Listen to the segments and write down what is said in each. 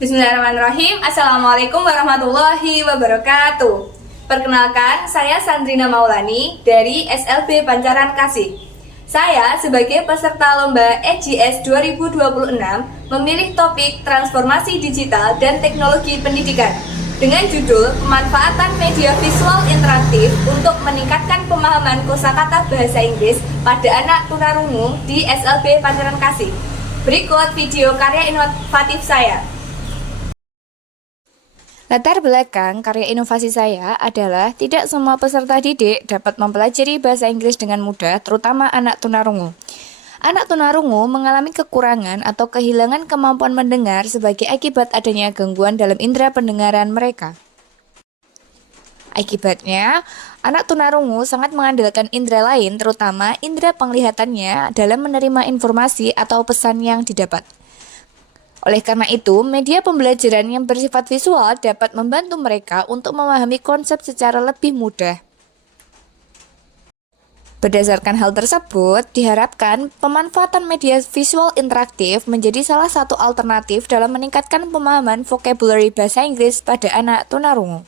Bismillahirrahmanirrahim. Assalamualaikum warahmatullahi wabarakatuh. Perkenalkan, saya Sandrina Maulani dari SLB Pancaran Kasih. Saya sebagai peserta lomba EGS 2026 memilih topik transformasi digital dan teknologi pendidikan dengan judul pemanfaatan media visual interaktif untuk meningkatkan pemahaman kosakata bahasa Inggris pada anak tunarungu di SLB Pancaran Kasih. Berikut video karya inovatif saya. Latar belakang karya inovasi saya adalah tidak semua peserta didik dapat mempelajari bahasa Inggris dengan mudah, terutama anak tunarungu. Anak tunarungu mengalami kekurangan atau kehilangan kemampuan mendengar sebagai akibat adanya gangguan dalam indera pendengaran mereka. Akibatnya, anak tunarungu sangat mengandalkan indera lain, terutama indera penglihatannya dalam menerima informasi atau pesan yang didapat. Oleh karena itu, media pembelajaran yang bersifat visual dapat membantu mereka untuk memahami konsep secara lebih mudah. Berdasarkan hal tersebut, diharapkan pemanfaatan media visual interaktif menjadi salah satu alternatif dalam meningkatkan pemahaman vocabulary bahasa Inggris pada anak tunarungu.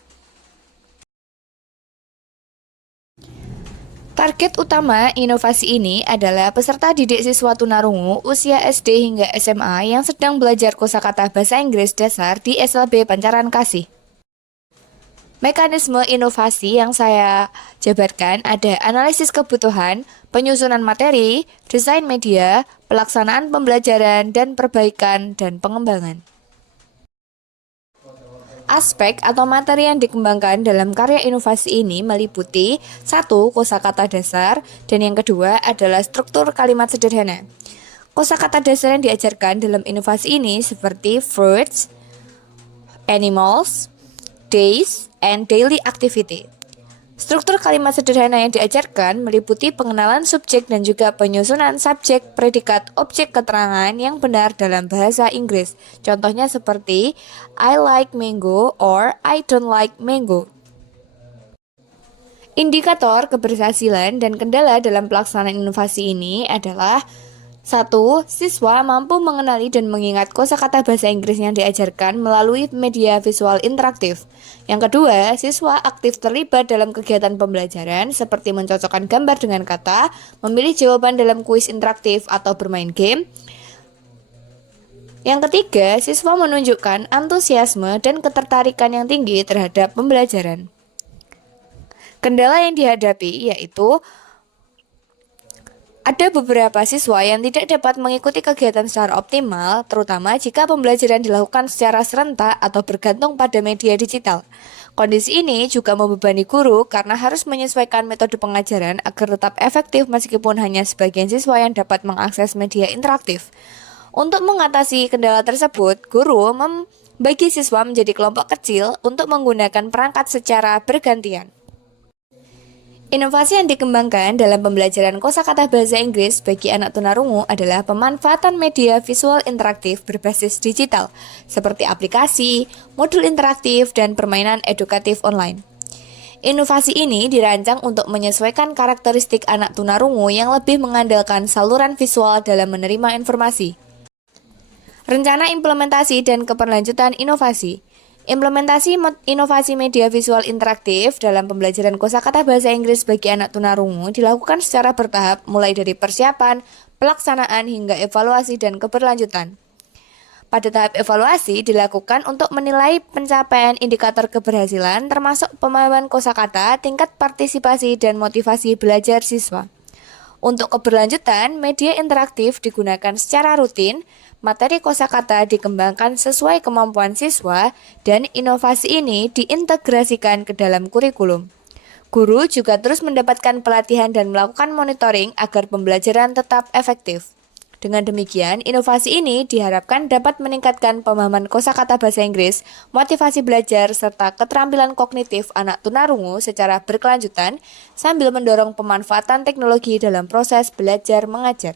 Target utama inovasi ini adalah peserta didik siswa tunarungu usia SD hingga SMA yang sedang belajar kosakata bahasa Inggris dasar di SLB Pancaran Kasih. Mekanisme inovasi yang saya jabarkan ada analisis kebutuhan, penyusunan materi, desain media, pelaksanaan pembelajaran, dan perbaikan dan pengembangan. Aspek atau materi yang dikembangkan dalam karya inovasi ini meliputi 1. Kosakata dasar, dan yang kedua adalah struktur kalimat sederhana. Kosakata dasar yang diajarkan dalam inovasi ini seperti fruits, animals, days, and daily activity. Struktur kalimat sederhana yang diajarkan meliputi pengenalan subjek dan juga penyusunan subjek, predikat, objek keterangan yang benar dalam bahasa Inggris. Contohnya seperti I like mango or I don't like mango. Indikator keberhasilan dan kendala dalam pelaksanaan inovasi ini adalah 1. Siswa mampu mengenali dan mengingat kosakata bahasa Inggris yang diajarkan melalui media visual interaktif. Yang kedua, siswa aktif terlibat dalam kegiatan pembelajaran seperti mencocokkan gambar dengan kata, memilih jawaban dalam kuis interaktif atau bermain game. Yang ketiga, siswa menunjukkan antusiasme dan ketertarikan yang tinggi terhadap pembelajaran. Kendala yang dihadapi yaitu ada beberapa siswa yang tidak dapat mengikuti kegiatan secara optimal, terutama jika pembelajaran dilakukan secara serentak atau bergantung pada media digital. Kondisi ini juga membebani guru karena harus menyesuaikan metode pengajaran agar tetap efektif meskipun hanya sebagian siswa yang dapat mengakses media interaktif. Untuk mengatasi kendala tersebut, guru membagi siswa menjadi kelompok kecil untuk menggunakan perangkat secara bergantian. Inovasi yang dikembangkan dalam pembelajaran kosakata bahasa Inggris bagi anak tunarungu adalah pemanfaatan media visual interaktif berbasis digital, seperti aplikasi, modul interaktif, dan permainan edukatif online. Inovasi ini dirancang untuk menyesuaikan karakteristik anak tunarungu yang lebih mengandalkan saluran visual dalam menerima informasi. Rencana implementasi dan keberlanjutan inovasi. Implementasi inovasi media visual interaktif dalam pembelajaran kosakata bahasa Inggris bagi anak tunarungu dilakukan secara bertahap mulai dari persiapan, pelaksanaan hingga evaluasi dan keberlanjutan. Pada tahap evaluasi dilakukan untuk menilai pencapaian indikator keberhasilan termasuk pemahaman kosakata, tingkat partisipasi dan motivasi belajar siswa. Untuk keberlanjutan, media interaktif digunakan secara rutin, materi kosakata dikembangkan sesuai kemampuan siswa, dan inovasi ini diintegrasikan ke dalam kurikulum. Guru juga terus mendapatkan pelatihan dan melakukan monitoring agar pembelajaran tetap efektif. Dengan demikian, inovasi ini diharapkan dapat meningkatkan pemahaman kosakata bahasa Inggris, motivasi belajar, serta keterampilan kognitif anak tunarungu secara berkelanjutan, sambil mendorong pemanfaatan teknologi dalam proses belajar mengajar.